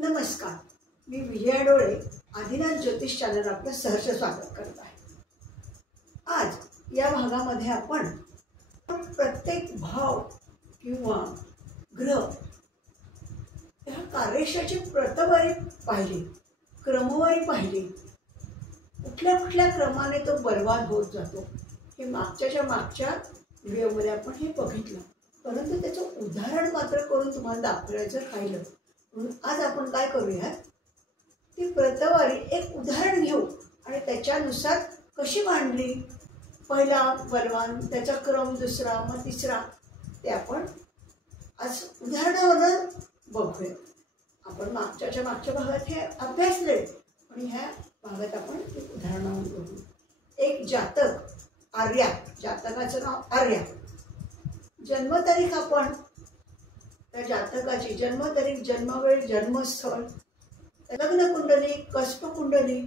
नमस्कार, मी विजया डोळे आदिनाथ ज्योतिष चॅनल आपलं सहर्ष स्वागत करत आहे। आज या भागामध्ये आपण प्रत्येक भाव किंवा ग्रह या कार्यशाची प्रतवारी पाहिली, क्रमवारी पाहिली, कुठल्या कुठल्या क्रमाने तो बर्बाद होत जातो हे मागच्या व्हिडिओमध्ये आपण हे बघितलं, परंतु त्याचं उदाहरण मात्र करून तुम्हाला दाखवायचं राहिलं। म्हणून आज आपण काय करूया, ती प्रतवारी एक उदाहरण घेऊ आणि त्याच्यानुसार कशी मांडली, पहिला बलवान, त्याचा क्रम दुसरा, मग तिसरा, ते आपण आज उदाहरणावरून बघूया। आपण मागच्या भागात हे अभ्यासले आणि ह्या भागात आपण एक उदाहरणावरून बघू। एक जातक आर्या, जातकाचं नाव आर्या, जन्मतारीख आपण त्या जातकाची जन्मतारीख, जन्मवेळ, जन्मस्थळ, लग्न कुंडली, कस्प कुंडली,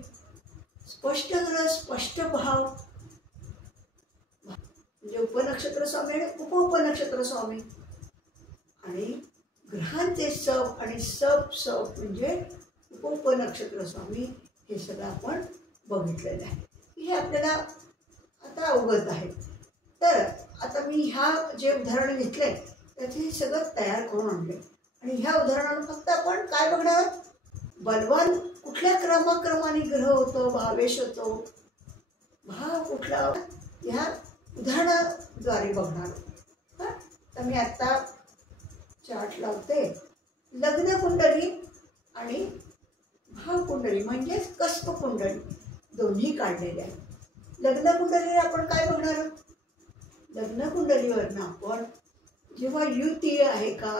स्पष्ट ग्रह, स्पष्ट भाव म्हणजे उपनक्षत्र स्वामी आणि उपनक्षत्र स्वामी, आणि ग्रहांचे सब आणि सब म्हणजे उपनक्षत्र स्वामी, हे सगळं आपण बघितलेलं आहे। हे आपल्याला आता अवगत आहे। तर आता मी ह्या जे उदाहरण घेतले त्याचे सगळं तयार करून आणले आणि ह्या उदाहरणाला फक्त आपण काय बघणार, बलवान कुठल्या क्रमाने ग्रह होतो, भावेश होतो, भाव कुठला, ह्या उदाहरणाद्वारे बघणार। तर मी आता चार्ट लावते। लग्न कुंडली आणि भाव कुंडली म्हणजेच कस्प कुंडली दोन्ही काढलेले आहेत। लग्न कुंडली आपण काय बघणार, लग्न कुंडलीवरनं आपण जेव्हा युती आहे का,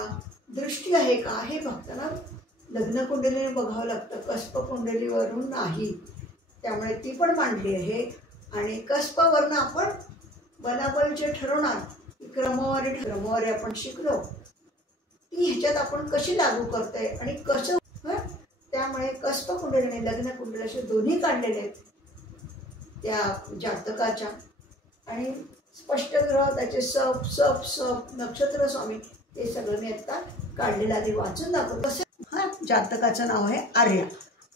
दृष्टी आहे का, हे बघताना लग्न कुंडलीने बघावं लागतं, कस्प कुंडलीवरून नाही। त्यामुळे ती पण मांडली आहे आणि कस्पावरनं आपण बलाबल जे ठरवणार, क्रमवारी आपण शिकलो, ती ह्याच्यात आपण कशी लागू करतोय आणि कसं, त्यामुळे कस्प कुंडलीने लग्न कुंडली असे दोन्ही काढलेले आहेत त्या जातकाच्या, आणि स्पष्ट ग्रह, त्याचे सब नक्षत्र स्वामी, ते सगळं मी आता काढलेलं आधी वाचून दाखवतो। हा जातकाचं नाव आहे आर्या,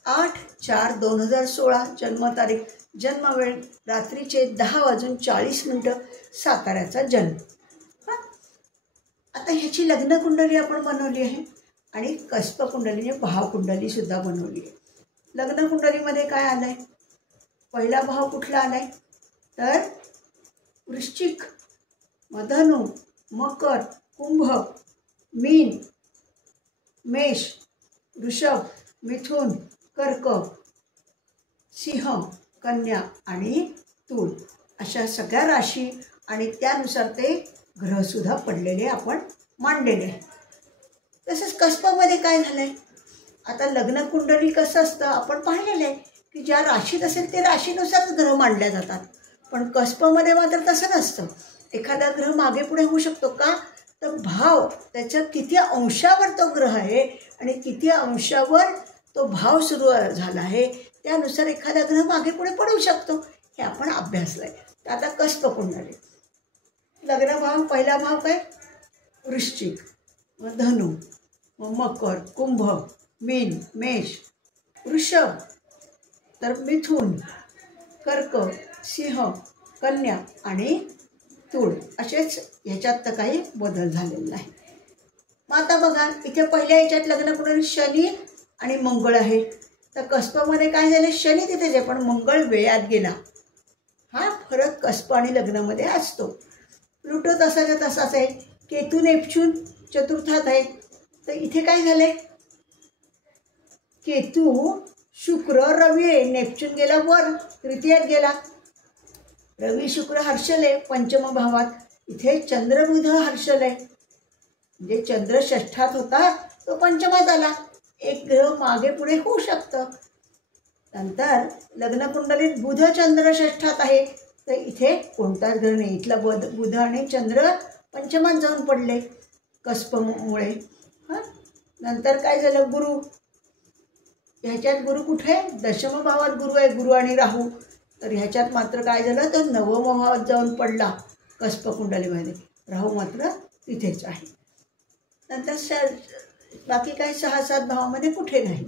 8/4/2016 जन्मतारीख, जन्मवेळ रात्रीचे 10:40 साताऱ्याचा जन्म। आता ह्याची लग्न कुंडली आपण बनवली आहे आणि कस्प कुंडलीने भाव कुंडली सुद्धा बनवली आहे। लग्न कुंडलीमध्ये काय आलंय, पहिला भाव कुठला आलाय तर वृश्चिक, धनु, मकर, कुंभ, मीन, मेष, वृषभ, मिथुन, कर्क, सिंह, कन्या आणि तूळ, अशा सगळ्या राशी आणि त्यानुसार ते ग्रह सुद्धा पडलेले आपण मांडलेले आहे। तसंच कस्पामध्ये काय झालंय, आता लग्न कुंडली कसं असतं आपण पाहिलेलं आहे की ज्या राशीत असेल ते राशीनुसारच ग्रह मांडल्या जातात, पण कस्पामध्ये मात्र तसं नसतं। एखादा ग्रह मागे पुढे होऊ शकतो का, तर भाव त्याच्या किती अंशावर तो ग्रह आहे आणि किती अंशावर तो भाव सुरू झाला आहे त्यानुसार एखादा ग्रह मागे पुढे पडू शकतो, हे आपण अभ्यासलंय। तर आता कस्प कुंडली, लग्न भाव, पहिला भाव काय वृश्चिक, मग धनु, मग मकर, कुंभ, मीन, मेष, वृषभ, तर मिथुन, कर्क, सिंह, कन्या आणि तूळ, असेच ह्याच्यात तर काही बदल झालेला नाही। मग आता बघा, इथे पहिल्या ह्याच्यात लग्न कुंडली शनी आणि मंगळ आहे, तर कस्पामध्ये काय झालं, शनी तिथेच आहे पण मंगळ वेळात गेला, हा फरक कस्प आणि लग्नामध्ये असतो। प्लुटो तसाच्या तसाच आहे, केतू नेपच्यून चतुर्थात आहे, तर इथे काय झालंय, केतू, शुक्र, रवी आहे, नेपच्यून गेला वर, तृतीयात गेला, रवी शुक्र हर्षल आहे पंचम भावात, इथे चंद्र बुध हर्षल आहे, म्हणजे चंद्र षष्ठात होता तो पंचमात आला, एक ग्रह मागे पुढे होऊ शकतं। नंतर लग्न कुंडलीत बुध चंद्र षष्ठात आहे, तर इथे कोणताच ग्रह नाही, इथला बुध आणि चंद्र पंचमात जाऊन पडले कस्पमुळे। नंतर काय झालं, गुरु, ह्याच्यात गुरु कुठे आहे, दशम भावात गुरु आहे, गुरु आणि राहू, तर ह्याच्यात मात्र काय झालं तर नवम भावात जाऊन पडला कस्प कुंडलीमध्ये, राहू मात्र तिथेच आहे। नंतर बाकी काय 6-7 भावामध्ये कुठे नाही.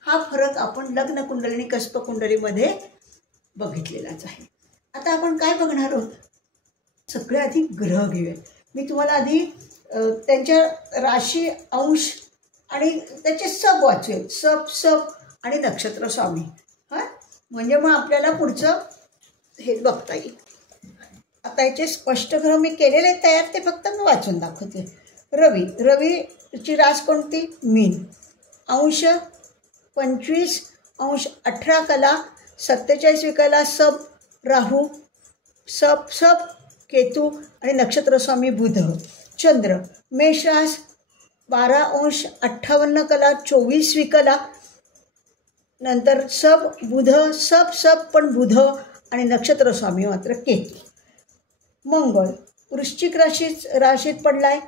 हा फरक आपण लग्न कुंडली आणि कस्प कुंडलीमध्ये बघितलेलाच आहे. आता आपण काय बघणार आहोत, सगळ्या आधी ग्रह घेऊया. मी तुम्हाला आधी त्यांच्या राशी, अंश आणि त्याचे सब वाचवेल, सब आणि नक्षत्र स्वामी. म्हणजे मग आपल्याला पुढचं हे बघता येईल. आता याचे स्पष्ट ग्रह मी केलेले तयार, ते फक्त मी वाचून दाखवते. रवीची रास कोणती? मीन. अंश 25 अंश 18 कला 47 कला सब राहू, सब केतू आणि नक्षत्र स्वामी बुध. चंद्र मेष रास 12 अंश 58 कला 24 कला, नंतर सब बुध, सब पण बुध आणि नक्षत्र स्वामी मात्र केतू. मंगळ वृश्चिक राशीत पडलाय,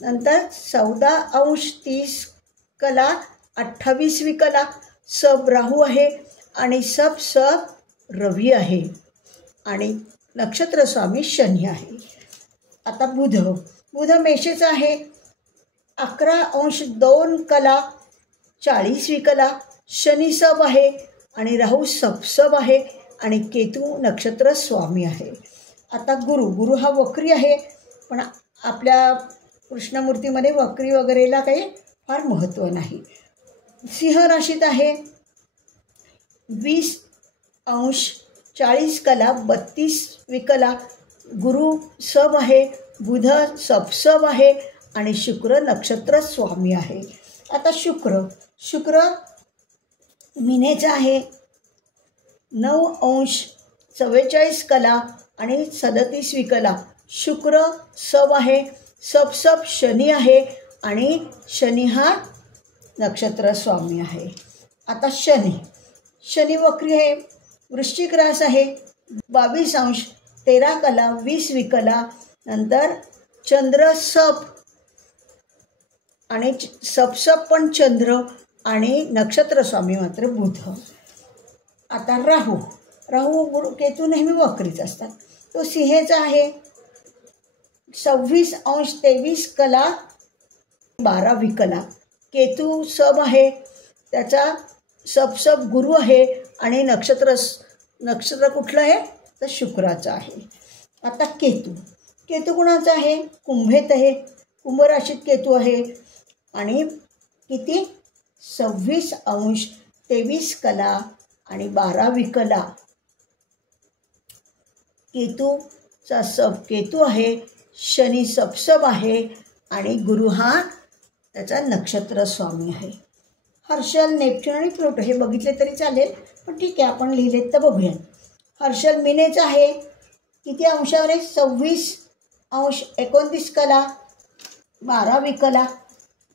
नंतर 14 अंश 30 कला 28 कला, सब राहू आहे आणि सब रवी आहे आणि नक्षत्र स्वामी शनी आहे. आता बुध मेषेचा आहे, 11 अंश 2 कला 40 कला, शनी सब आहे आणि राहू सब आहे आणि केतू नक्षत्र स्वामी आहे. आता गुरु हा वक्री आहे, पण आपल्या कृष्णमूर्तीमध्ये वक्री वगैरेला काही फार महत्त्व नाही. सिंह राशीत आहे, 20 अंश 40 कला 32 कला, गुरु सब आहे, बुध सब आहे आणि शुक्र नक्षत्र स्वामी आहे. आता शुक्र मीनेचा आहे, 9 अंश 44 कला आणि 37 कला, शुक्र सब आहे, सब शनी आहे आणि शनी हा नक्षत्र स्वामी आहे. आता शनी वक्री आहे, वृश्चिक रास आहे, 22 अंश 13 कला 20 कला, नंतर चंद्र सब आणि सब पण चंद्र आणि नक्षत्र स्वामी मात्र बुध. आता राहू केतू नेहमी वक्रीच असतात. तो सिंहेचा आहे, 26 अंश 23 कला 12 कला, केतू सब आहे, त्याचा सब गुरु आहे आणि नक्षत्र कुठलं आहे तर शुक्राचं आहे. आता केतू कुणाचा आहे? कुंभेत आहे, कुंभ राशीत केतू आहे आणि किती 26 अंश 23 कला आणि 12 कला. केतूचा सब केतू आहे, शनी सब आहे आणि गुरु हा त्याचा नक्षत्र स्वामी आहे. हर्षल, नेपच्यून आणि प्लुटो हे बघितले तरी चालेल, पण ठीक आहे आपण लिहिलेत तर बघूया. हर्षल मीनेचा आहे, किती अंशावर आहे? 26 अंश 29 कला 12 कला,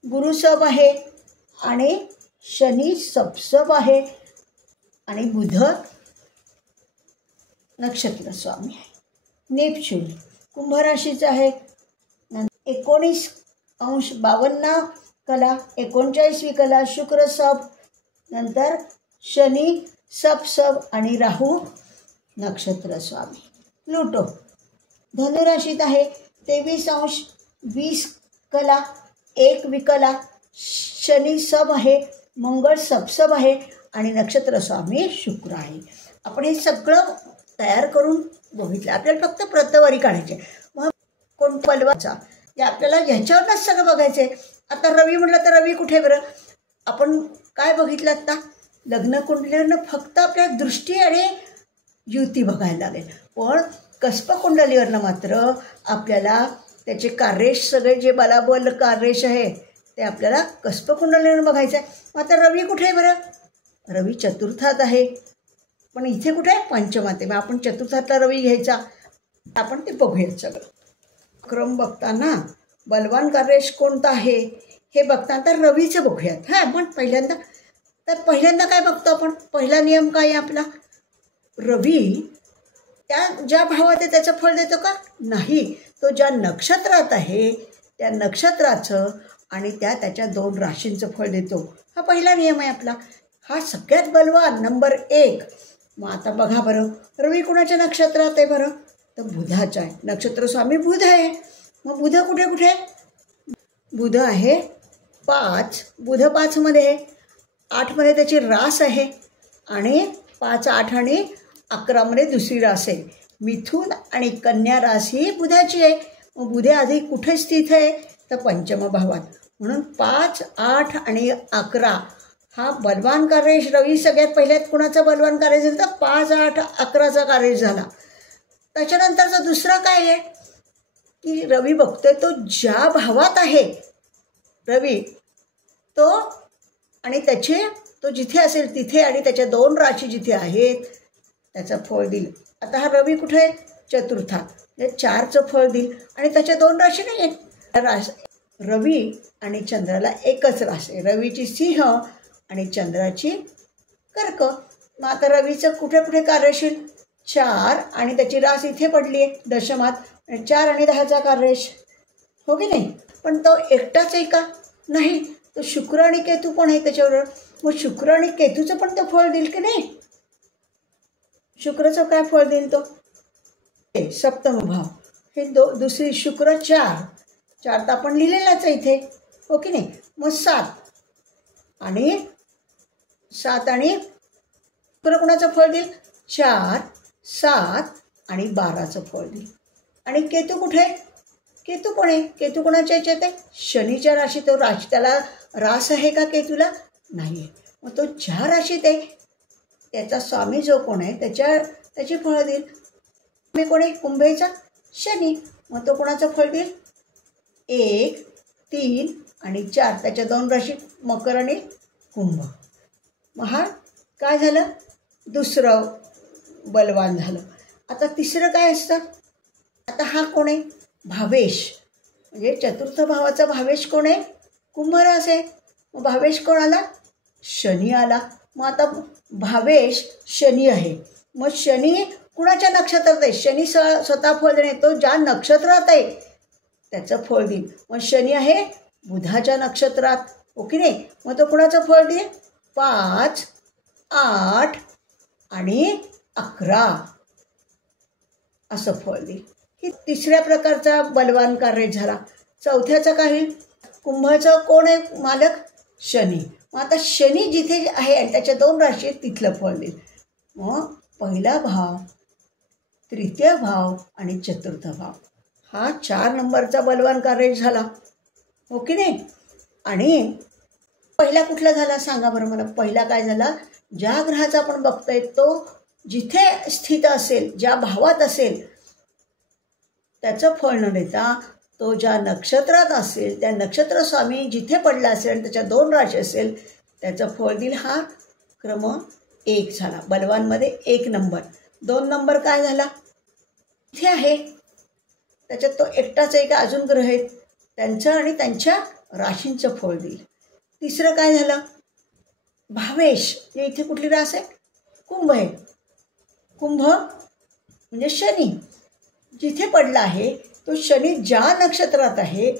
गुरु सब आहे आणि शनी सब आहे आणि बुध नक्षत्र स्वामी आहे. नेपच्यून कुंभ राशीचं आहे, 19 अंश 52 कला 39 कला, शुक्र सब, नंतर शनी सब आणि राहू नक्षत्र स्वामी. प्लुटो धनुराशीत आहे, 23 अंश 20 कला 1 कला, शनी सब आहे, मंगळ सब आहे आणि नक्षत्र स्वामी शुक्र आहे. आपण हे सगळं तयार करून बघितलं. आपल्याला फक्त प्रतवारी काढायचे. मग कोण पलवाचा या आपल्याला ह्याच्यावरच सगळं बघायचं आहे. आता रवी म्हटलं तर रवी कुठे बरं? आपण काय बघितलं आता? लग्न कुंडलीवरनं फक्त आपल्या दृष्टी आणि युती बघायला लागेल, पण कस्प कुंडलीवरनं मात्र आपल्याला त्याचे कार्येश सगळे जे बलाबल कार्येश आहे ते आपल्याला कस्प कुंडलीवरनं बघायचं आहे. मग आता रवी कुठे आहे बरं? रवी चतुर्थात आहे, पण इथे कुठे आहे? पंचमात आहे. मग आपण चतुर्थातला रवी घ्यायचा. आपण ते बघूयात सगळं. क्रम बघताना बलवान कार्येश कोणता आहे हे बघताना तर रवीचं बघूयात. पण पहिल्यांदा काय बघतो आपण? पहिला नियम काय आहे आपला? रवी त्या ज्या भावात आहे त्याचं फळ देतो का? नाही. तो ज्या नक्षत्रात आहे त्या नक्षत्राचं आणि त्याच्या 2 राशींचं फळ देतो. हा पहिला नियम आहे आपला. हा सगळ्यात बलवान नंबर 1. मग आता बघा बरं, रवी कुणाच्या नक्षत्रात आहे बरं? तर बुधाच्या आहे. नक्षत्र स्वामी बुध आहे. मग बुध कुठे? बुध आहे 5 बुध 5मध्ये आहे, 8मध्ये त्याची रास आहे आणि 5, 8 आणि 11मध्ये दुसरी रास आहे. मिथुन आणि कन्या रास ही बुधाची आहे. मग बुधे आधी कुठे स्थित आहे तर पंचम भावात. म्हणून 5, 8 आणि 11 हा बलवान कार्येश. रवी सगळ्यात पहिल्यात कुणाचा बलवान कार्येश झाला तर 5, 8, 11चा कार्येश झाला. त्याच्यानंतरचं दुसरं काय आहे की रवी बघतोय तो ज्या भावात आहे रवी तो आणि त्याचे तो जिथे असेल तिथे आणि त्याच्या 2 राशी जिथे आहेत त्याचं फळ देईल. आता हा रवी कुठे आहे चतुर्थात, म्हणजे 4चं फळ देईल आणि त्याच्या 2 राशी नाही आहेत. रवी आणि चंद्राला एकच रास आहे, रवीची सिंह आणि चंद्राची कर्क. मग आता रवीचं कुठे कुठे कार्यशील 4 आणि त्याची रास इथे पडली आहे दशमात, 4 आणि 10चा कार्यश हो की नाही. पण तो एकटाच आहे का नाही, तो शुक्र आणि केतू पण आहे त्याच्याबरोबर. मग शुक्र आणि केतूचं पण तो फळ देईल की नाही. शुक्रचं काय फळ देईल तो सप्तम भाव. हे दुसरी शुक्र 4 तर आपण लिहिलेलाच आहे इथे हो की नाही. मग 7 आणि शुक्र कोणाचं फळ देईल 4, 7 आणि 12चं फळ देईल. आणि केतू कुठे केतू पण आहे, केतू कोणाच्या याच्यात आहे शनीच्या राशीत. तो राशी त्याला रास आहे का केतूला नाही आहे. मग तो ज्या राशीत आहे त्याचा स्वामी जो कोण आहे त्याची फळं देईल. मी कोण आहे कुंभेचा शनी, मग तो कोणाचं फळ देईल 1, 3 आणि 4 त्याच्या 2 राशी मकर आणि कुंभ. मग हा काय झालं दुसरं बलवान झालं. आता तिसरं काय असतं, आता हा कोण आहे भावेश, म्हणजे चतुर्थ भावाचा भावेश कोण आहे कुंभरास आहे. मग भावेश कोण आला शनी आला. मग आता भावेश शनी आहे. मग शनी कुणाच्या नक्षत्रात आहे, शनी स्वतः फळ देणे तो ज्या नक्षत्रात आहे त्याचं फळ देईल. मग शनी आहे बुधाच्या नक्षत्रात हो की नाही. मग तो कुणाचं फळ देईल 5, 8 आणि 11 असं फळ देईल. ही तिसऱ्या प्रकारचा बलवान कार्य झाला. चौथ्याचा काय होईल कुंभाचं कोण आहे मालक शनी. मग आता शनी जिथे आहे आणि त्याच्या 2 राशी आहेत तिथलं फळ देईल. मग पहिला भाव, तृतीय भाव आणि चतुर्थ भाव हा 4 नंबरचा बलवान कार्य झाला हो की नाही. आणि पहिला कुठला झाला सांगा बरं मला. पहिला काय झाला ज्या ग्रहाचा आपण बघतोय तो जिथे स्थित असेल ज्या भावात असेल त्याचं फळ न देता तो ज्या नक्षत्रात असेल त्या नक्षत्र स्वामी जिथे पडला असेल आणि त्याच्या 2 राशी असेल त्याचं फळ देईल. हा क्रम 1 झाला बलवानमध्ये 1 नंबर. 2 नंबर काय झाला इथे आहे त्याच्यात तो एकटाच आहे का अजून ग्रह आहेत त्यांचं आणि त्यांच्या राशींचं फळ देईल. तिसरं काय झालं भावेश, हे इथे कुठली रास आहे कुंभ आहे. कुंभ म्हणजे शनी जिथे पडला आहे तो शनी ज्या नक्षत्रात आहे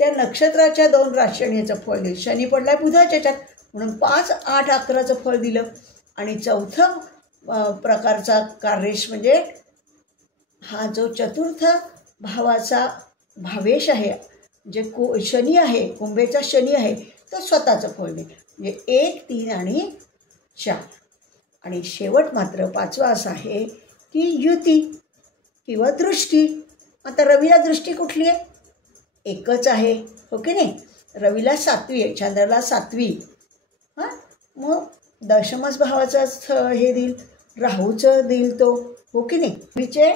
त्या नक्षत्राच्या 2 राशी आणि याचं फळ देईल. शनी पडला आहे बुधाच्या याच्यात म्हणून 5, 8, 11चं फळ दिलं. आणि चौथं प्रकारचा कार्येश म्हणजे हा जो चतुर्थ भावाचा भावेश आहे जे शनी आहे कुंभेचा शनी आहे तो स्वतःचं फळ देईल. म्हणजे 1, 3 आणि 4. आणि शेवट मात्र 5वा असा आहे की युती किंवा दृष्टी. आता रवीला दृष्टी कुठली आहे एकच आहे हो की नाही. रवीला 7वी आहे चंद्राला 7वी. हां मग दशमच भावाचं हे देईल राहूचं देईल तो हो की नाही. रवीचे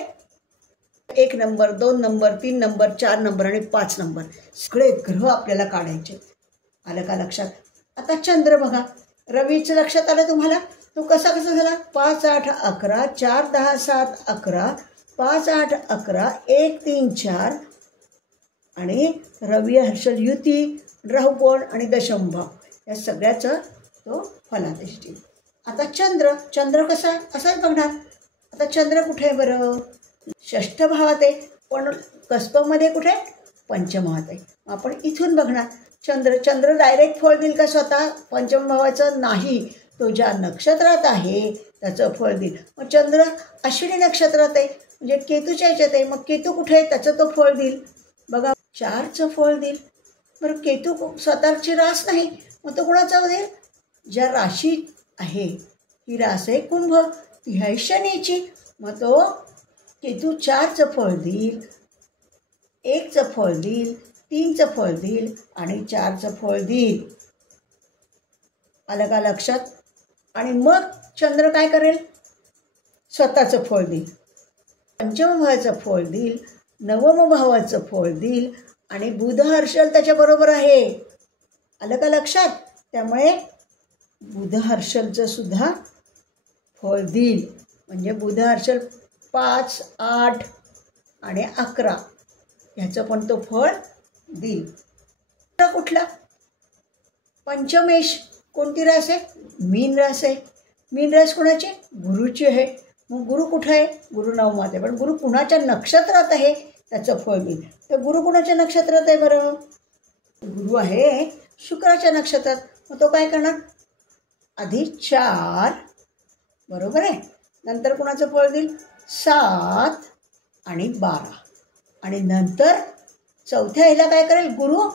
1 नंबर 2 नंबर 3 नंबर 4 नंबर आणि 5 नंबर सगळे ग्रह आपल्याला काढायचे. आलं का लक्षात. आता चंद्र बघा रवीचं लक्षात आलं तुम्हाला. तो कसा झाला 5, 8, 11 4, 10, 7, 11 5, 8, 11 1, 3, 4 आणि रवी हर्षल युती राहुकोण आणि दशमभाव या सगळ्याचं तो फलादेश देईल. आता चंद्र कसा असाच बघणार. आता चंद्र कुठे आहे बरं 6ष्ठ भावात आहे पण कसबमध्ये कुठे पंचम भावात आहे. आपण इथून बघणार चंद्र डायरेक्ट फळ देईल का स्वतः पंचम भावाचं नाही. तो ज्या नक्षत्रात आहे त्याचं फळ देईल. मग चंद्र अश्विनी नक्षत्रात आहे म्हणजे केतूच्या ह्याच्यात आहे. मग केतू कुठे आहे त्याचं तो फळ देईल बघा 4चं फळ देईल. बरं केतू स्वतःची रास नाही, मग तो कोणाचा होईल? ज्या राशी आहे ही रास आहे कुंभ, ती आहे शनीची. मग तो केतू 4चं फळ देईल, 1चं फळ देईल, 3चं फळ देईल आणि 4चं फळ देईल. आलं का लक्षात? आणि मग चंद्र काय करेल? स्वतःचं फळ देईल, पंचम भावाचं फळ देईल, नवम भावाचं फळ देईल आणि बुध हर्षल त्याच्याबरोबर आहे. आलं का लक्षात? त्यामुळे बुध हर्षलचं सुद्धा फळ देईल. म्हणजे बुध हर्षल 5, 8 आणि 11 ह्याचं पण तो फळ देईल. कुठला? पंचमेश कोणती रास आहे? मीन रास आहे. मीन रास कोणाची? गुरुची आहे. मग गुरु कुठं आहे? गुरु नवमात आहे. पण गुरु कुणाच्या नक्षत्रात आहे त्याचं फळ देईल. तर गुरु कुणाच्या नक्षत्रात आहे बरं? गुरु आहे शुक्राच्या नक्षत्रात. मग तो काय करणार? आधी 4 बरोबर आहे, नंतर कुणाचं फळ देईल? 7 आणि 12 आणि नंतर चौथ्या ह्याला काय करेल? गुरु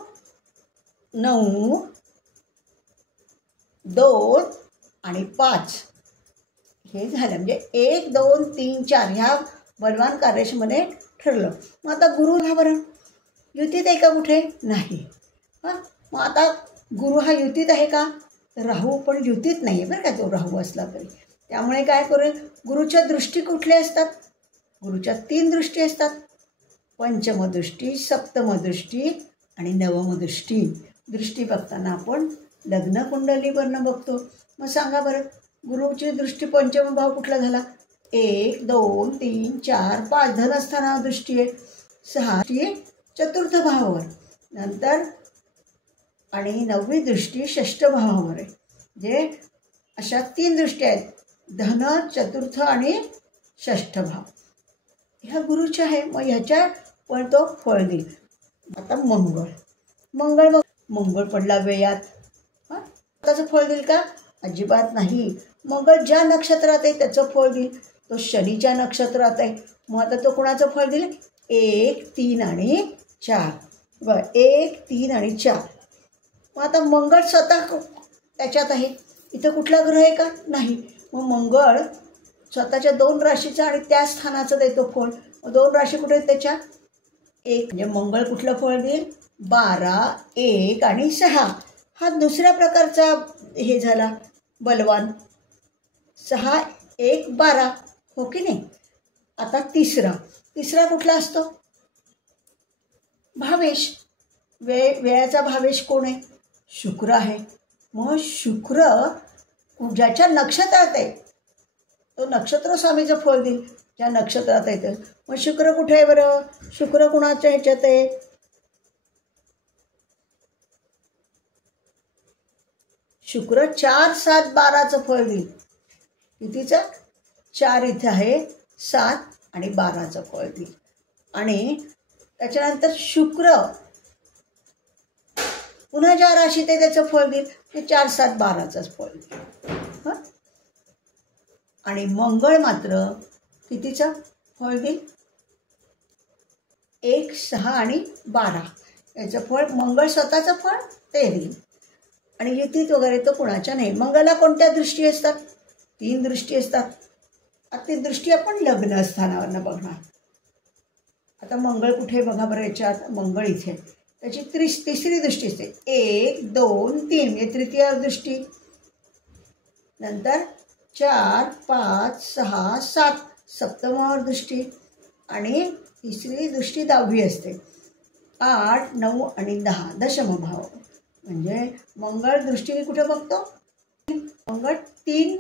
9, 2 आणि 5 हे झालं. म्हणजे 1, 2, 3, 4 ह्या बलवान कार्यक्षमध्ये ठरलं. मग आता गुरु हा बरं युतीत आहे का? कुठे नाही. हां, मग आता गुरु हा युतीत आहे का? तर राहू पण युतीत नाही आहे बरं का, तो राहू असला तरी. त्यामुळे काय करेल? गुरुच्या दृष्टी कुठल्या असतात? गुरुच्या 3 दृष्टी असतात, पंचमदृष्टी, सप्तमदृष्टी आणि नवमदृष्टी. दृष्टी बघताना आपण लग्न कुंडलीवरनं बघतो. मग सांगा बरं, गुरुची दृष्टी पंचम भाव कुठला झाला? 1, 2, 3, 4, 5 धनस्थानावर दृष्टी आहे, 6 चतुर्थ भावावर, नंतर आणि 9वी दृष्टी षष्ठ भावावर आहे. जे अशा 3 दृष्टी आहेत, धन, चतुर्थ आणि षष्ठ भाव ह्या गुरुच्या आहे. मग ह्याच्या पण तो फळ देईल. आता मंगळ पडला वेळात, हां, त्याचं फळ देईल का? अजिबात नाही. मंगळ ज्या नक्षत्रात आहे त्याचं फळ देईल. तो शनीच्या नक्षत्रात आहे. मग आता तो कोणाचं फळ देईल? 1, 3 आणि 4. बरं, 1, 3 आणि 4. मग आता मंगळ स्वतः त्याच्यात आहे. इथं कुठला ग्रह आहे का? नाही. मग मंगळ स्वतःच्या 2 राशीचा आणि त्या स्थानाचं देतो फळ. मग 2 राशी कुठे आहेत त्याच्या? 1 म्हणजे मंगळ कुठलं फळ देईल? 12, 1 आणि 6. हा दुसऱ्या प्रकारचा हे झाला बलवान. 6, 1, 12 हो की नाही. आता तिसरा कुठला असतो? भावेश. वेळाचा भावेश कोण आहे? शुक्र आहे. मग शुक्र ज्याच्या नक्षत्रात आहे तो नक्षत्र स्वामीचं फळ देईल, ज्या नक्षत्रात आहे. मग शुक्र कुठे आहे बरं? शुक्र कुणाच्या ह्याच्यात आहे? शुक्र 4, 7, 12चं फळ देईल. कितीचं? 4 इथे आहे, 7 आणि 12चं फळ देईल. आणि त्याच्यानंतर शुक्र पुन्हा ज्या राशीत आहे त्याचं फळ देईल. ते 4, 7, 12चंच फळ देईल. हां, आणि मंगळ मात्र कितीचं फळ देईल? 1, 6 आणि 12 याचं फळ. मंगळ स्वतःचं फळ ते देईल. आणि युतीत वगैरे तो कुणाच्या नाही. मंगळाला कोणत्या दृष्टी असतात? 3 दृष्टी असतात. आता ती दृष्टी आपण लग्न स्थानावरनं बघणार. आता मंगळ कुठे बघा बरं याच्यात? मंगळ इथे. त्याची तिसरी दृष्टी असते. 1, 2, 3 म्हणजे तृतीय दृष्टी. नंतर 4, 5, 6, 7 सप्तमावर दृष्टी. आणि तिसरी दृष्टी 10वी असते. 8, 9 आणि 10 दशम भाव. म्हणजे मंगळ दृष्टीने कुठे बघतो? मंगळ 3,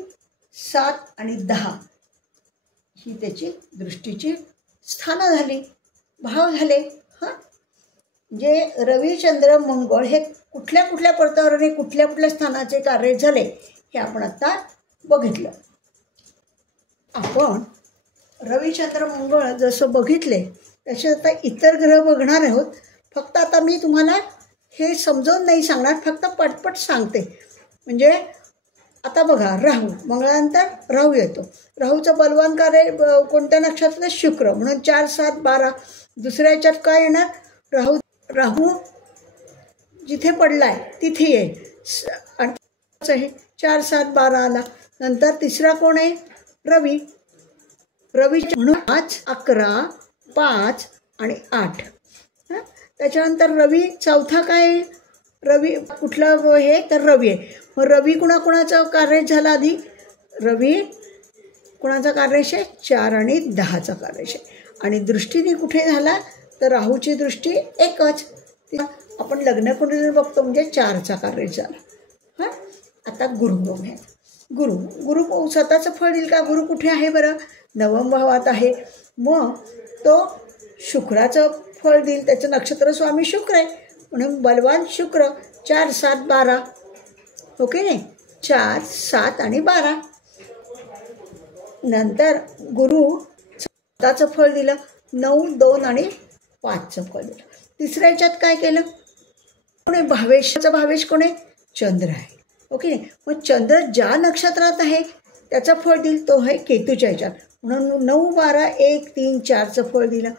7 आणि 10 ही त्याची दृष्टीची स्थानं झाली, भाव झाले. हां, म्हणजे रवी, चंद्र, मंगळ हे कुठल्या कुठल्या पर्यावरणाने कुठल्या कुठल्या स्थानाचे कार्य झाले हे आपण आता बघितलं. आपण रवी, चंद्र, मंगळ जसं बघितले तसे आता इतर ग्रह बघणार आहोत. फक्त आता मी तुम्हाला हे समजावून नाही सांगणार, फक्त पटपट सांगते. म्हणजे आता बघा, राहू, मंगळानंतर राहू येतो. राहूचं बलवान कार्य कोणत्या नक्षत्रात? शुक्र. म्हणून 4, 7, 12. दुसऱ्या ह्याच्यात काय येणार? राहू जिथे पडलाय तिथे येईल आणि हे 4, 7, 12 आला. नंतर तिसरा कोण आहे? रवी. रवी म्हणून 5, 11, 5 आणि 8. त्याच्यानंतर रवी चौथा काय आहे? रवी कुठलं हे तर रवी आहे. मग रवी कुणाकुणाचं कार्य झालं आधी? रवी कुणाचा कार्यश आहे? 4 आणि 10चा कार्यश आहे. आणि दृष्टीने कुठे झाला तर राहूची दृष्टी एकच. आपण लग्न कुंडलीने बघतो म्हणजे 4चा कार्यश झाला. आता गुरु बघूया. गुरु स्वतःचं फळ देईल का? गुरु कुठे आहे बरं? 9 भावात आहे. मग तो शुक्राचं फळ देईल. त्याचं नक्षत्र स्वामी शुक्र आहे म्हणून बलवान शुक्र. 4, 7, 12. ओके नाही? 4, 7 आणि 12. नंतर गुरु स्वतःचं फळ दिलं. 9, 2 आणि 5चं फळ दिलं. तिसऱ्या ह्याच्यात काय केलं? कोणी भावेशचा भावेश कोणी? चंद्र आहे. ओके नाही? मग चंद्र ज्या नक्षत्रात आहे त्याचं फळ देईल तो आहे केतूच्या ह्याच्यात म्हणून 9, 12, 1, 3, 4चं फळ दिलं.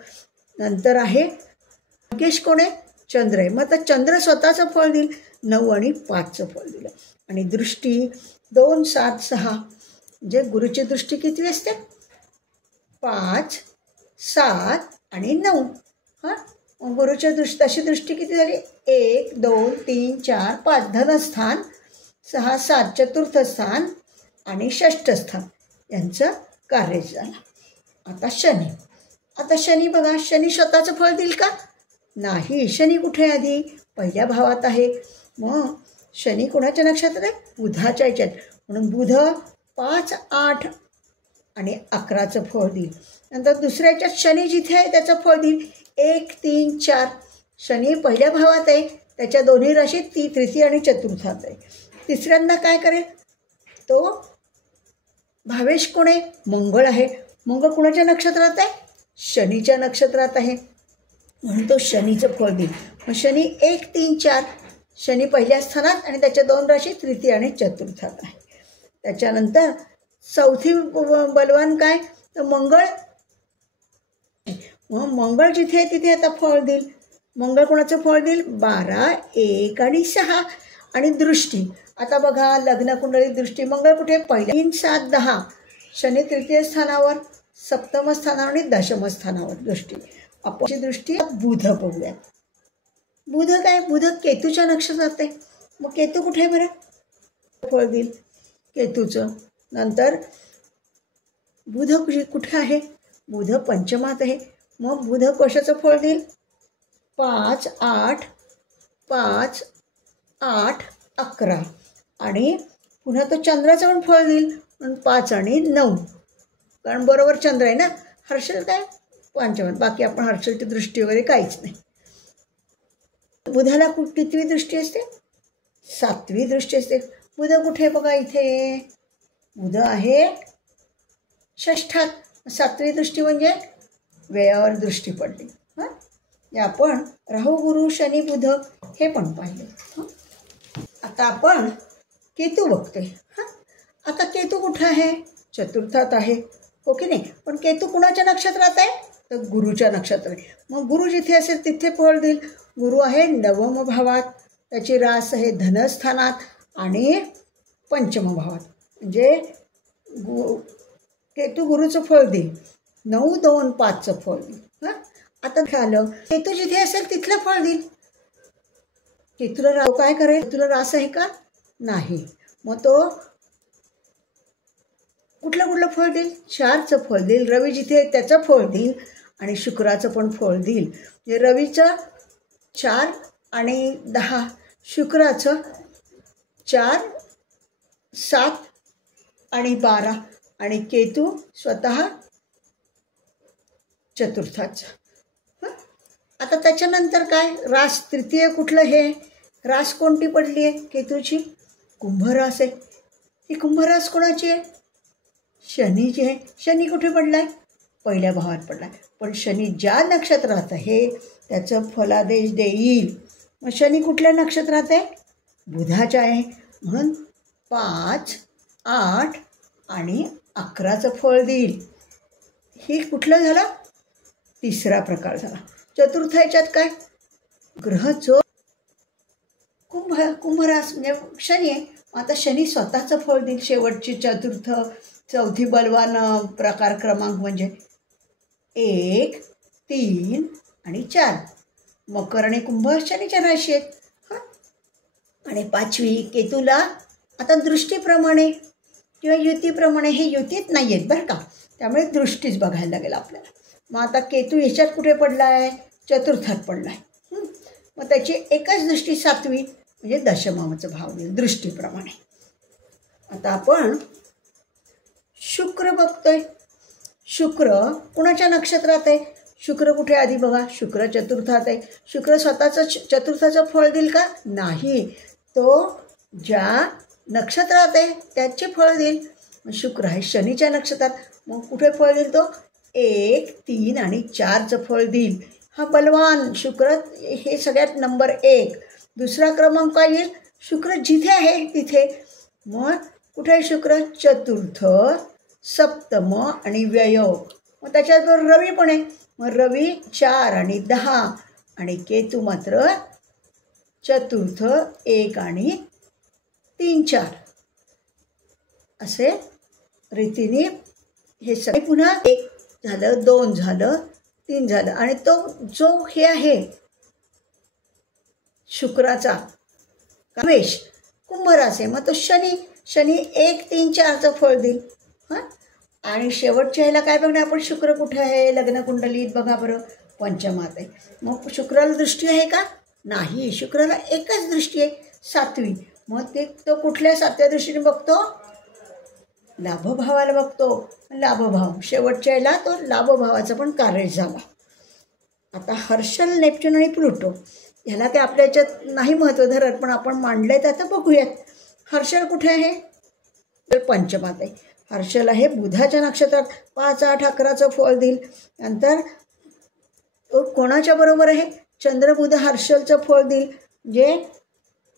नंतर आहे भाग्येश कोण आहे? चंद्र आहे. मग आता चंद्र स्वतःचं फळ देईल. 9 आणि 5चं फळ दिलं. आणि दृष्टी 2, 7, 6 म्हणजे गुरुची दृष्टी किती असते? 5, 7 आणि 9. मग गुरुच्या तशी दृष्टी किती झाली? 1, 2, 3, 4, 5 धनस्थान, 6, 7 चतुर्थ स्थान आणि षष्ठ स्थान यांचं कार्य झालं. आता शनी बघा. शनी स्वतःचं फळ देईल का? नाही. शनी कुठे आधी? पहिल्या भावात आहे. मग शनी कोणाच्या नक्षत्रात आहे? बुधाच्या ह्याच्यात म्हणून बुध 5, 8 आणि 11चं फळ देईल. नंतर दुसऱ्या ह्याच्यात शनी जिथे आहे त्याचं फळ देईल. 1, 3, 4. शनी पहिल्या भावात आहे. त्याच्या दोन्ही राशीत तृतीय आणि चतुर्थात आहे. तिसऱ्यांदा काय करेल? तो भावेश कोण आहे? मंगळ आहे. मंगळ कुणाच्या नक्षत्रात आहे? शनीच्या नक्षत्रात आहे म्हणून तो शनीचं फळ देईल. मग शनी 1, 3, 4. शनी पहिल्या स्थानात आणि त्याच्या 2 राशी तृतीय आणि चतुर्थात आहे. त्याच्यानंतर चौथी बलवान काय? तर मंगळ. मग मंगळ जिथे आहे तिथे आता फळ देईल. मंगळ कोणाचं फळ देईल? 12, 1 आणि 6. आणि दृष्टी आता बघा लग्न कुंडली दृष्टी मंगळ कुठे? पहिल्या 3, 7, 10. शनी तृतीय स्थानावर, सप्तम स्थानावर आणि दशम स्थानावर दृष्टी. आपली दृष्टी बुध बघूया. बुध काय? बुध केतूच्या नक्षत्रात आहे. मग केतू कुठे बरं? फळ देईल केतूचं. नंतर बुध कुठे आहे? बुध पंचमात आहे. मग बुध कशाचं फळ देईल? 5, 8, 5, 8, 11 आणि पुन्हा तो चंद्राचं पण फळ देईल म्हणून 5 आणि 9 कारण बरोबर चंद्र आहे ना. हर्षल काय? पंचमात. बाकी आपण हर्षलची दृष्टी वगैरे काहीच नाही. बुधाला कितवी दृष्टी असते? 7वी दृष्टी असते. बुध कुठे बघा इथे? बुध आहे षष्ठात. 7वी दृष्टी म्हणजे वेळावर दृष्टी पडली. आपण राहू गुरु शनी बुध हे पण पाहिले. आता आपण केतू बघतोय. आता केतू कुठं आहे? चतुर्थात आहे. हो की नाही? पण केतू कुणाच्या नक्षत्रात आहे? तर गुरुच्या नक्षत्रात आहे. मग गुरु जिथे असेल तिथे फळ देईल. गुरु आहे 9 भावात. त्याची रास आहे धनस्थानात आणि पंचम भावात. म्हणजे केतू गुरुचं फळ देईल. 9, 2, 5चं फळ देईल. आता झालं केतू जिथे असेल तिथलं फळ देईल. केतूला काय करेल? केतूला रास आहे का? नाही. मग तो कुठलं फळ देईल? 4चं फळ देईल. रवी जिथे आहे त्याचं फळ देईल आणि शुक्राचं पण फळ देईल. म्हणजे रवीचं 4 आणि 10, शुक्राचं 4, 7 आणि 12 आणि केतू स्वतः चतुर्थाचं. आता त्याच्यानंतर काय? रास तृतीय कुठलं हे? रास कोणती पडली आहे? केतूची कुंभरास आहे. ही कुंभरास कोणाची आहे? शनीची आहे. शनी कुठे पडलाय? पहिल्या भावात पडलाय. पण शनी ज्या नक्षत्रात आहे त्याचं फलादेश देईल. मग शनी कुठल्या नक्षत्रात आहे? बुधाच्या आहे म्हणून 5, 8 आणि 11चं फळ देईल. ही कुठलं झालं? तिसरा प्रकार झाला. चतुर्थ ह्याच्यात काय? ग्रह जो कुंभरास म्हणजे शनी आहे. आता शनी स्वतःचं फळ देईल. शेवटची चौथी बलवान प्रकार क्रमांक म्हणजे 1, 3 आणि 4. मकर आणि कुंभ शनीच्या राशी आहेत. हां, आणि 5वी केतूला आता दृष्टीप्रमाणे किंवा युतीप्रमाणे, हे युतीत नाही आहेत बरं का, त्यामुळे दृष्टीच बघायला लागेल आपल्याला. मग आता केतू ह्याच्यात कुठे पडला आहे? चतुर्थात पडला आहे. मग त्याची एकच दृष्टी 7वी म्हणजे दशमाचा भाव देईल दृष्टीप्रमाणे. आता आपण शुक्र बघतोय. शुक्र कुणाच्या नक्षत्रात आहे? शुक्र कुठे आधी बघा, शुक्र चतुर्थात आहे. शुक्र स्वतःचं चतुर्थाचं फळ देईल का? नाही, तो ज्या नक्षत्रात आहे त्याचे फळ देईल. शुक्र आहे शनीच्या नक्षत्रात, मग कुठे फळ देईल तो? 1, 3 आणि 4चं फळ देईल. हा बलवान शुक्र हे सगळ्यात नंबर 1. दुसरा क्रमांक काय येईल? शुक्र जिथे आहे तिथे. मग कुठे आहे शुक्र? चतुर्थ, सप्तम आणि व्ययोग. मग त्याच्याबरोबर रवी पण आहे. मग रवी 4 आणि 10 आणि केतू मात्र चतुर्थ 1 आणि 3, 4 असे रीतीने हे सगळे. पुन्हा 1 झालं, 2 झालं, 3 झालं. आणि तो जो हे आहे शुक्राचा मेष कुंभरास आहे, मग तो शनी 1, 3, 4चं फळ देईल. हां, आणि शेवटच्या ह्याला काय बघणार आपण? शुक्र कुठे आहे लग्न कुंडलीत? बघा बरं, पंचमात आहे. मग शुक्राला दृष्टी आहे का? नाही, शुक्राला एकच दृष्टी आहे 7वी. मग तो कुठल्या 7व्या दृष्टीने बघतो? लाभभावाला बघतो. लाभभाव शेवटच्या याला तो लाभभावाचा पण कार्य झाला. आता हर्षल, नेपच्यून आणि प्लुटो ह्याला ते आपल्या याच्यात नाही महत्त्व धरत, पण आपण मांडलंय तर आता बघूयात. हर्षल कुठे आहे? तर पंचमात आहे. हर्षल आहे बुधाच्या नक्षत्रात. 5, 8, 11चं फळ देईल. नंतर तो कोणाच्या बरोबर आहे? चंद्रबुध हर्षलचं फळ देईल. म्हणजे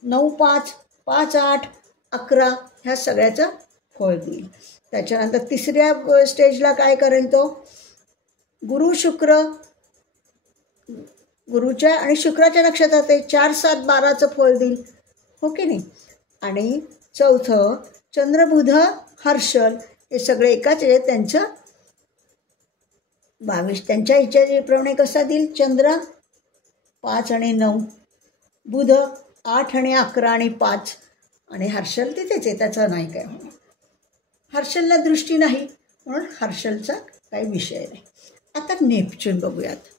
9, 5, 5, 8, 11 ह्या सगळ्याचं फळ देईल. त्याच्यानंतर 3ऱ्या स्टेजला काय करेल तो? गुरु शुक्र गुरुच्या आणि शुक्राच्या नक्षत्रात आहे. 4, 7, 12चं फळ देईल, हो की नाही? आणि चौथं चंद्रबुध हर्षल हे सगळे एकाच आहे. त्यांचं 22 त्यांच्या ह्याच्याप्रमाणे कसा देईल? चंद्र 5 आणि 9, बुध 8 आणि 11 आणि 5 आणि हर्षल तिथेच आहे, त्याचा नाही काय होणार. हर्षलला दृष्टी नाही म्हणून हर्षलचा काही विषय नाही. आता नेपच्यून बघूयात.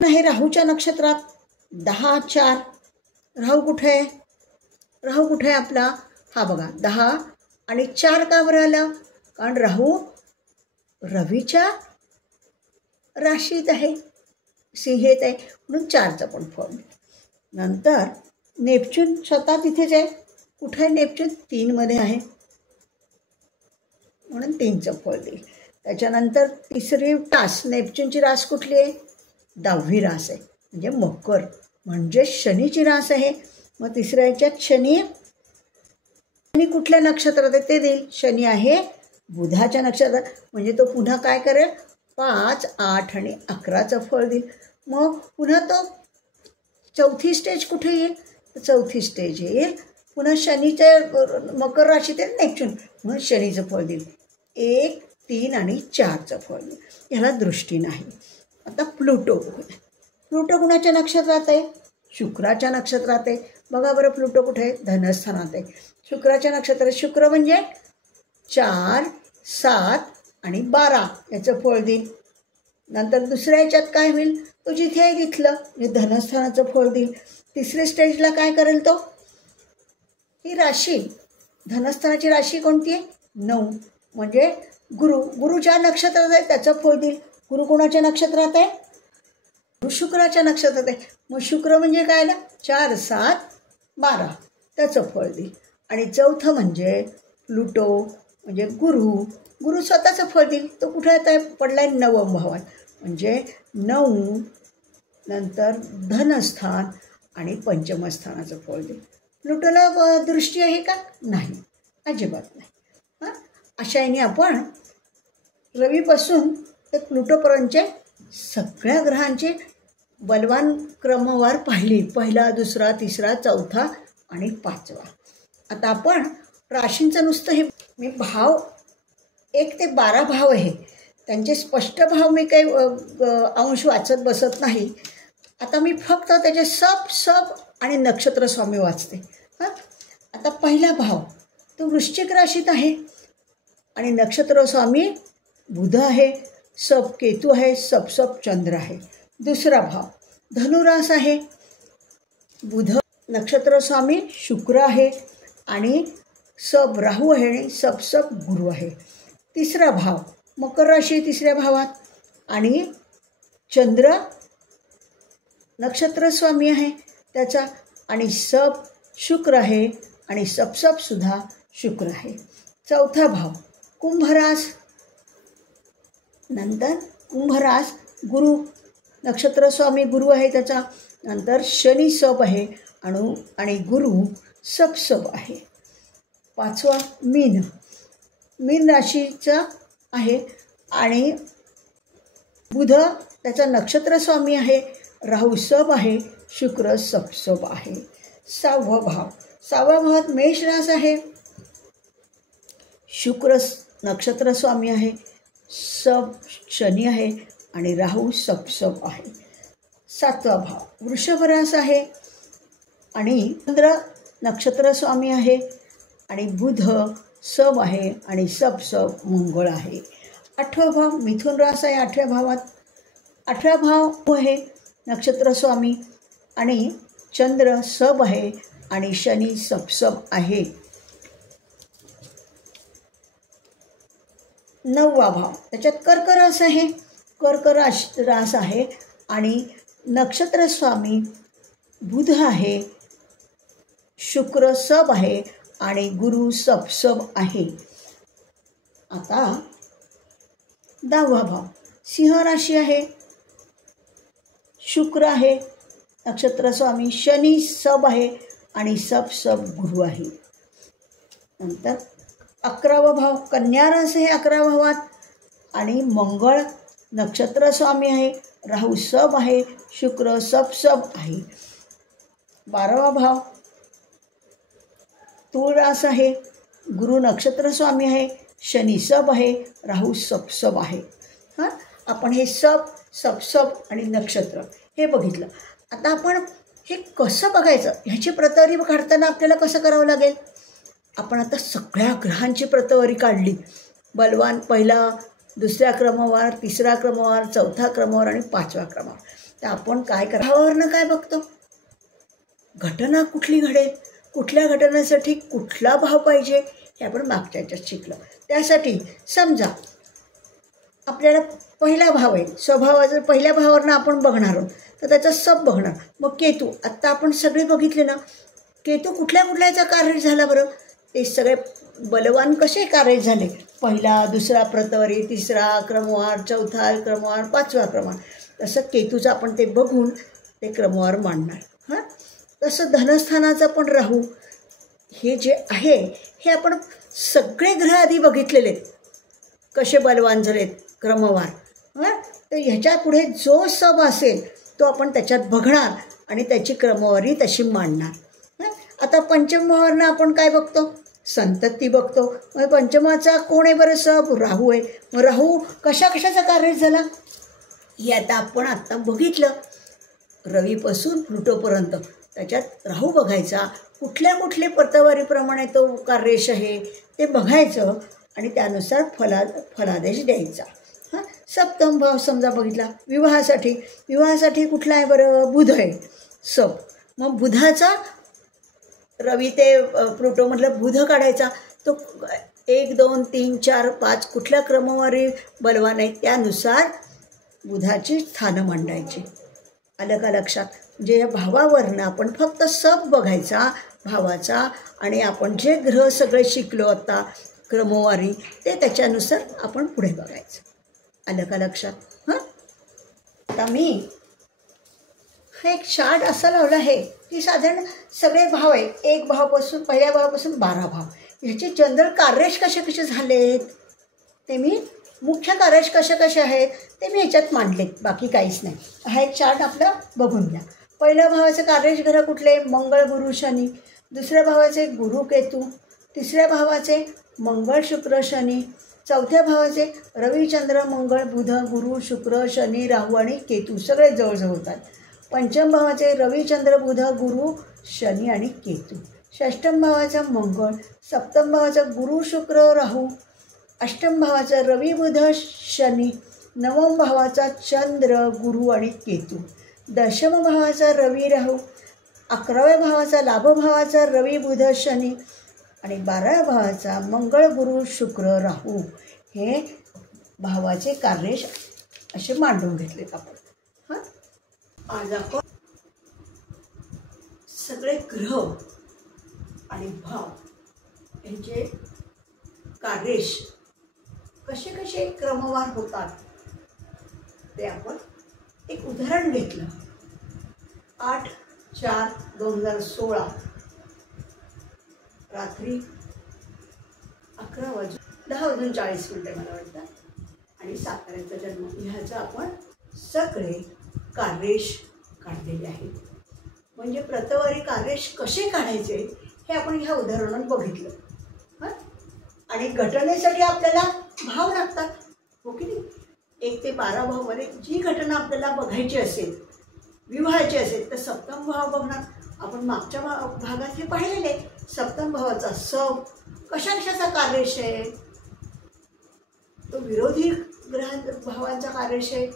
हे राहूच्या नक्षत्रात 10, 4. राहू कुठे आहे? राहू कुठे आहे आपला? हा बघा 10 आणि 4 का बरं आलं? कारण राहू रवीच्या राशीत आहे, सिंहेत आहे, म्हणून 4चं पण फळ. नंतर नेपच्यून स्वतः तिथेच आहे. कुठे आहे नेपच्यून? 3मध्ये आहे म्हणून 3चं फळ देईल. त्याच्यानंतर 3री रास, नेपच्यूनची रास कुठली आहे? 10वी रास आहे, म्हणजे मकर, म्हणजे शनीची रास आहे. मग 3ऱ्या ह्याच्यात शनी कुठल्या नक्षत्रात आहे ते देईल. शनी आहे बुधाच्या नक्षत्रात, म्हणजे तो पुन्हा काय करेल? 5, 8 आणि 11चं फळ देईल. मग पुन्हा तो 4थी स्टेज कुठे येईल? तर 4थी स्टेज येईल पुन्हा शनीच्या मकर राशीत आहे नेपच्यून, म्हणून शनीचं फळ देईल. 1, 3 आणि 4चं फळ देईल. ह्याला दृष्टी नाही. आता प्लुटो प्लुटो कुणाच्या नक्षत्रात आहे? शुक्राच्या नक्षत्रात आहे. बघा बरं प्लुटो कुठे आहे? धनस्थानात आहे. शुक्राच्या नक्षत्रात. शुक्र म्हणजे 4, 7 आणि 12 याचं फळ देईल. नंतर दुसऱ्या ह्याच्यात काय होईल? तो जिथे आहे तिथलं म्हणजे धनस्थानाचं फळ देईल. 3ऱ्या स्टेजला काय करेल तो? ही राशी धनस्थानाची राशी कोणती आहे? 9, म्हणजे गुरु ज्या नक्षत्रात आहे त्याचं फळ देईल. गुरु कोणाच्या नक्षत्रात आहे? गुरु शुक्राच्या नक्षत्रात आहे. मग शुक्र म्हणजे काय आलं? 4, 7, 12 त्याचं फळ देईल. आणि 4थं म्हणजे प्लुटो म्हणजे गुरु स्वतःचं फळ देईल. तो कुठे आता पडला आहे? 9व भावात, म्हणजे 9 नंतर धनस्थान आणि पंचमस्थानाचं फळ देईल. प्लुटोला दृष्टी आहे का? नाही, अजिबात नाही. हां, अशा याने आपण रवीपासून ते प्लुटोपर्यंतचे सगळ्या ग्रहांचे बलवान क्रमवार पाहिली. 1, 2, 3, 4, आणि 5वा. आता आपण राशींचं नुसतं हे मी भाव 1 ते 12 भाव आहे, त्यांचे स्पष्ट भाव मी काही अंश वाचत बसत नाही. आता मी फक्त त्याचे सब आणि नक्षत्र स्वामी वाचते. हां, आता पहिला भाव तो वृश्चिक राशीत आहे आणि नक्षत्र स्वामी बुध आहे, सब केतू आहे, सब चंद्र आहे. दुसरा भाव धनुरास आहे, बुध नक्षत्र स्वामी शुक्र आहे आणि सब राहू आहे आणि सब गुरु आहे. तिसरा भाव मकर राशी तिसऱ्या भावात आणि चंद्र नक्षत्र स्वामी आहे त्याचा आणि सब शुक्र आहे आणि सब सुद्धा शुक्र आहे. चौथा भाव कुंभरास, नंतर कुंभरास गुरु नक्षत्र स्वामी गुरु आहे त्याचा, नंतर शनी सब आहे आणि गुरु सब आहे. 5वा मीन राशीचा आहे आणि बुध त्याचा नक्षत्र स्वामी आहे, राहू सब आहे, शुक्र सब आहे. 6वा भावात मेष रास आहे, शुक्र नक्षत्र स्वामी आहे, सब शनी आहे आणि राहू सब आहे. 7वा भाव वृषभ रास आहे आणि चंद्र नक्षत्र स्वामी आहे आणि बुध सब आहे आणि सब मंगळ आहे. 8वा भाव मिथुन रास आहे, 8व्या भावात 8वा भाव आहे नक्षत्र स्वामी आणि चंद्र सब आहे आणि शनी सब आहे. 9वा भाव त्याच्यात कर्क रास आहे, कर्क रास आहे आणि नक्षत्र स्वामी बुध आहे, शुक्र सब आहे आणि गुरु सब आहे. आता 10वा भाव सिंह राशी आहे, शुक्र आहे नक्षत्र स्वामी, शनी सब आहे आणि सब गुरु आहे. नंतर 11वा भाव कन्या रास आहे 11व्या भावात आणि मंगळ नक्षत्र स्वामी आहे, राहू सब आहे, शुक्र सब आहे. 12वा भाव तुळ रास आहे, गुरु नक्षत्र स्वामी आहे, शनी सब आहे, राहू सब आहे. हां, आपण हे सब आणि नक्षत्र हे बघितलं. आता आपण हे कसं बघायचं, ह्याची प्रतवारी काढताना आपल्याला कसं करावं लागेल. आपण आता सगळ्या ग्रहांची प्रतवारी काढली, बलवान पहिला, दुसऱ्या क्रमवार, तिसरा क्रमवार, चौथा क्रमवार आणि 5व्या क्रमवार. तर आपण काय भावावरनं काय बघतो, घटना कुठली घडेल, कुठल्या घटनेसाठी कुठला भाव पाहिजे हे आपण मागच्या याच्यात शिकलो. त्यासाठी समजा आपल्याला पहिला भाव आहे, स्वभावाचं पहिल्या भावावरनं आपण बघणार आहोत तर त्याचा सब बघणार. मग केतू आत्ता आपण सगळे बघितले ना, केतू कुठल्याचा कार्य झाला बरं, ते सगळे बलवान कसे कार्य झाले, पहिला दुसरा प्रतवारी, तिसरा क्रमवार, चौथा क्रमवार, 5वा क्रमवार, तसं केतूचं आपण ते बघून ते क्रमवार मांडणार. हां, तसं धनस्थानाचं पण राहू हे जे आहे हे आपण सगळे ग्रह आधी बघितलेले आहेत, कसे बलवान झालेत क्रमवार. हां, तर ह्याच्या पुढे जो सब असेल तो आपण त्याच्यात बघणार आणि त्याची क्रमवारी तशी मांडणार. आता पंचमावरनं आपण काय बघतो, संतती बघतो. मग पंचमाचा कोण आहे बरं, सब राहू आहे. मग राहू कशाचा कार्य झाला हे आता आपण आत्ता बघितलं, रवीपासून प्लुटोपर्यंत त्याच्यात राहू बघायचा, कुठल्या प्रतवारीप्रमाणे तो कार्यश आहे ते बघायचं आणि त्यानुसार फलादेश द्यायचा. हां, सप्तम भाव समजा बघितला, विवाहासाठी कुठला आहे बरं, बुध आहे सब. मग बुधाचा रवी ते प्लुटोमधलं बुध काढायचा, तो 1 2 3 4 5 कुठल्या क्रमवारी बलवान आहे त्यानुसार बुधाची स्थानं मांडायची. आलं का लक्षात. म्हणजे या भावावरनं आपण फक्त सब बघायचा भावाचा आणि आपण जे ग्रह सगळे शिकलो आता क्रमवारी ते त्याच्यानुसार आपण पुढे बघायचं. आलं का लक्षात. हां, आता मी हा एक चार्ट असा लावला आहे की साधारण सगळे भाव आहे, एक भावापासून पहिल्या भावापासून 12 भाव, ह्याचे जनरल कार्यश कसे झालेत ते मी मुख्य कार्यश कसे आहेत ते मी ह्याच्यात मांडलेत, बाकी काहीच नाही. हा एक चार्ट आपला बघून घ्या. पहिल्या भावाचं कार्यश ग्रह कुठले, मंगळ गुरु शनी. दुसऱ्या भावाचे गुरु केतू, तिसऱ्या भावाचे मंगळ शुक्र शनी, चौथ्या भावाचे रवी चंद्र मंगळ बुध गुरु शुक्र शनी राहू आणि केतू सगळे जवळजवळ होतात. पंचम भावाचे रवी चंद्र बुध गुरु शनी आणि केतू. षष्टम भावाचा मंगळ, सप्तम भावाचा गुरु शुक्र राहू, अष्टम भावाचा रवी बुध शनी, नवम भावाचा चंद्र गुरु आणि केतू, दशम भावाचा रवी राहू, 11व्या भावाचा लाभ भावाचा रवी बुध शनी आणि 12व्या भावाचा मंगळ गुरु शुक्र राहू. हे भावाचे कार्य असे मांडून घेतलेत आपण. आज आपण सगळे ग्रह आणि भाव यांचे कार्येश कसे कसे क्रमवार होतात ते आपण एक उदाहरण घेतलं. 8/4/2016 रात्री 10:40 मला वाटतं आणि साताऱ्याचा जन्म ह्याचं आपण सगळे कार्येश काढलेले आहेत. म्हणजे प्रतवारी कार्येश कसे काढायचे हे आपण ह्या उदाहरणात बघितलं. आणि घटनेसाठी आपल्याला भाव लागतात, हो की नाही. 1 ते 12 भावामध्ये जी घटना आपल्याला बघायची असेल, विवाहाची असेल तर सप्तम भाव बघणार. आपण मागच्या भागात हे पाहिलेले सप्तम भावाचा कशा कशाचा कार्येश आहे, तो विरोधी भावांचा कार्येश आहे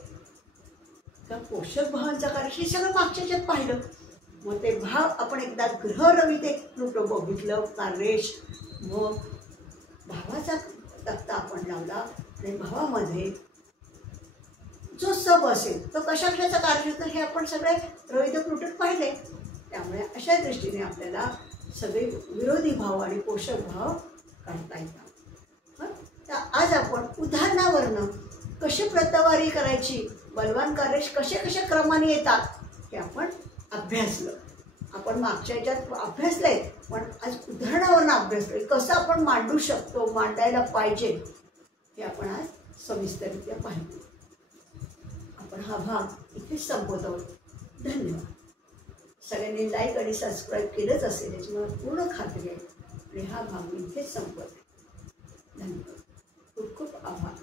का पोषक भावांचा कार्येश, हे सगळं मागच्या याच्यात पाहिलं. मग ते भाव आपण एकदा ग्रह रवी ते प्लुटो बघितलं कार्येश. मग भावाचा तक्ता आपण लावला आणि भावामध्ये जो असेल तो कशा कशाचा कार्य होतं हे आपण सगळे रवी ते प्लुटोत पाहिले. त्यामुळे अशा दृष्टीने आपल्याला सगळे विरोधी भाव आणि पोषक भाव काढता येतात. तर आज आपण उदाहरणावरनं कशी प्रतवारी करायची, बलवान कार्येश कसे कसे क्रमाने येतात हे आपण अभ्यासलं. आपण मागच्या ह्याच्यात अभ्यासलंय पण आज उदाहरणावरनं अभ्यासलंय. कसं आपण मांडू शकतो, मांडायला पाहिजे हे आपण आज सविस्तररित्या पाहिलं. आपण हा भाग इथेच संपवत आहोत. धन्यवाद. सगळ्यांनी लाईक आणि सबस्क्राईब केलंच असेल याची मला पूर्ण खात्री आहे. आणि हा भाग मी इथेच संपवत आहे. धन्यवाद. खूप खूप आभार.